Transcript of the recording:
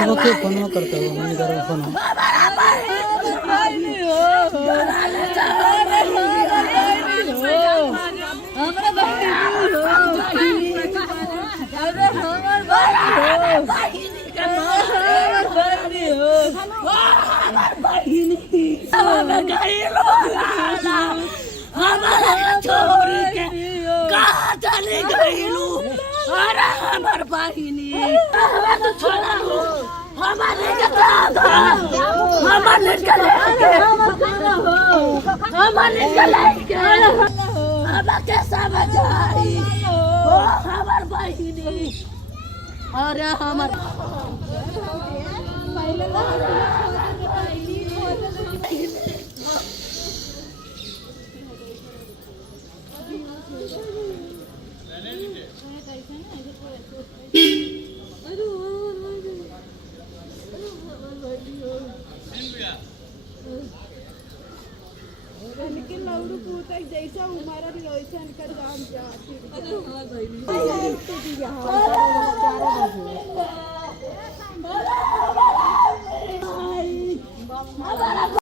फोन करता हूँ मम्मी घर में फोन चले गईलू अरे हमार बहिनी तो छोड़ा हो हमारे हमारे कैसा बजाई ओ हमार बहिनी अरे हमार लवडू पूत जैसा उमारा भी वैसा इनका जाम जा